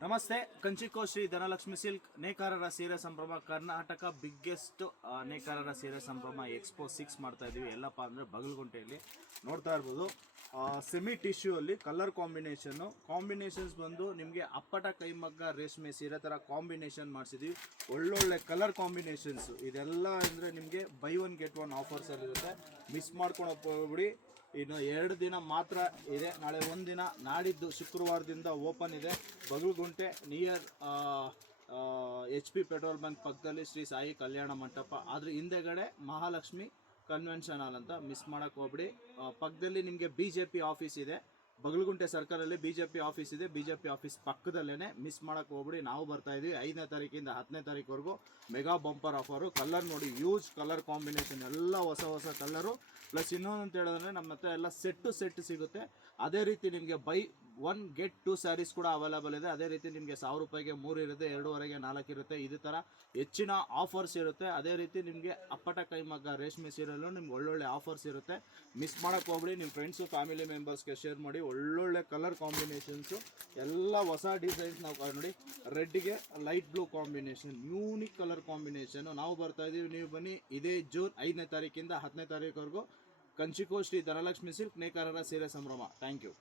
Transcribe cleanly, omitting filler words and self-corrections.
ನಮಸ್ತೆ. ಕಂಚಿಕೋ ಶ್ರೀ ಧನಲಕ್ಷ್ಮಿ ಸಿಲ್ಕ್ ನೇಕಾರರ ಸೀರೆ ಸಂಭ್ರಮ, ಕರ್ನಾಟಕ ಬಿಗ್ಗೆಸ್ಟ್ ನೇಕಾರರ ಸೀರೆ ಸಂಭ್ರಮ ಎಕ್ಸ್ಪೋ 6 ಮಾಡ್ತಾ ಇದೀವಿ. ಎಲ್ಲಪ್ಪ ಅಂದರೆ ಬಗಲಗುಂಟೆಯಲ್ಲಿ ನೋಡ್ತಾ ಇರ್ಬೋದು. ಸೆಮಿ ಟಿಶ್ಯೂ ಅಲ್ಲಿ ಕಲರ್ ಕಾಂಬಿನೇಷನ್ಸ್ ಬಂದು ನಿಮಗೆ ಅಪ್ಪಟ ಕೈಮಗ್ಗ ರೇಷ್ಮೆ ಸೀರೆ ಥರ ಕಾಂಬಿನೇಷನ್ ಮಾಡಿಸಿದ್ವಿ. ಒಳ್ಳೊಳ್ಳೆ ಕಲರ್ ಕಾಂಬಿನೇಷನ್ಸು ಇದೆಲ್ಲ ಅಂದರೆ ನಿಮಗೆ ಬೈ ಒನ್ ಗೆಟ್ ಒನ್ ಆಫರ್ಸಲ್ಲಿರುತ್ತೆ. ಮಿಸ್ ಮಾಡ್ಕೊಂಡು ಹೋಗ್ಬಿಡಿ. ಇನ್ನು 2 ದಿನ ಮಾತ್ರ ಇದೆ. ನಾಳೆ ಒಂದಿನ, ನಾಡಿದ್ದು ಶುಕ್ರವಾರದಿಂದ ಓಪನ್ ಇದೆ. Bagalagunte near HP petrol bunk ಪಕ್ಕದಲ್ಲಿ ಶ್ರೀ ಸಾಯಿ ಕಲ್ಯಾಣ ಮಂಟಪ, ಅದ್ರ ಹಿಂದೆಗಡೆ ಮಹಾಲಕ್ಷ್ಮಿ ಕನ್ವೆನ್ಷನ್ ಹಾಲ್ ಅಂತ. ಮಿಸ್ ಮಾಡೋಕ್ಕೆ ಹೋಗ್ಬಿಡಿ. ಪಕ್ಕದಲ್ಲಿ ನಿಮಗೆ BJP ಆಫೀಸ್ ಇದೆ. ಬಗಲಗುಂಟೆ ಸರ್ಕಲಲ್ಲಿ BJP ಆಫೀಸ್ ಇದೆ. BJP ಆಫೀಸ್ ಪಕ್ಕದಲ್ಲೇ. ಮಿಸ್ ಮಾಡೋಕ್ಕೆ ಹೋಗ್ಬಿಡಿ. ನಾವು ಬರ್ತಾ ಇದ್ದೀವಿ 5ನೇ ತಾರೀಕಿಂದ 10ನೇ ತಾರೀಕುವರೆಗೂ. Mega bumper offer. ಕಲರ್ ನೋಡಿ, ಯೂಸ್ ಕಲರ್ ಕಾಂಬಿನೇಷನ್, ಎಲ್ಲ ಹೊಸ ಕಲರು. ಪ್ಲಸ್ ಇನ್ನೊಂದು ಅಂತ ಹೇಳಿದ್ರೆ ನಮ್ಮ ಹತ್ರ ಎಲ್ಲ ಸೆಟ್ ಸಿಗುತ್ತೆ. ಅದೇ ರೀತಿ ನಿಮಗೆ ಬೈ 1 get 2 ಸ್ಯಾರೀಸ್ ಕೂಡ ಅವೈಲೇಬಲ್ ಇದೆ. ಅದೇ ರೀತಿ ನಿಮಗೆ 1000 ರೂಪಾಯಿಗೆ 3 ಇರುತ್ತೆ, 2,500ಗೆ 4 ಇರುತ್ತೆ. ಇದೇ ಥರ ಹೆಚ್ಚಿನ ಆಫರ್ಸ್ ಇರುತ್ತೆ. ಅದೇ ರೀತಿ ನಿಮಗೆ ಅಪ್ಪಟ ಕೈಮಗ್ಗ ರೇಷ್ಮೆ ಸೀರೆಯಲ್ಲೂ ನಿಮ್ಗೆ ಒಳ್ಳೊಳ್ಳೆ ಆಫರ್ಸ್ ಇರುತ್ತೆ. ಮಿಸ್ ಮಾಡೋಕ್ಕೆ ಹೋಗ್ಬಿಡಿ. ನಿಮ್ಮ ಫ್ರೆಂಡ್ಸು ಫ್ಯಾಮಿಲಿ ಮೆಂಬರ್ಸ್ಗೆ ಶೇರ್ ಮಾಡಿ. ಒಳ್ಳೊಳ್ಳೆ ಕಲರ್ ಕಾಂಬಿನೇಷನ್ಸು, ಎಲ್ಲ ಹೊಸ ಡಿಸೈನ್ಸ್. ನಾವು ನೋಡಿ, ರೆಡ್ಗೆ light blue combination, unique colour combination. ನಾವು ಬರ್ತಾ ಇದ್ದೀವಿ, ನೀವು ಬನ್ನಿ. ಇದೇ ಜೂನ್ 5ನೇ ತಾರೀಕಿಂದ 10ನೇ ತಾರೀಕುವರೆಗೂ ಕಂಚಿಕೋ ಶ್ರೀ ಧನಲಕ್ಷ್ಮಿ ಸಿಲ್ಕ್ ನೇಕಾರರ ಸೀರೆ ಸಂಭ್ರಮ. Thank you.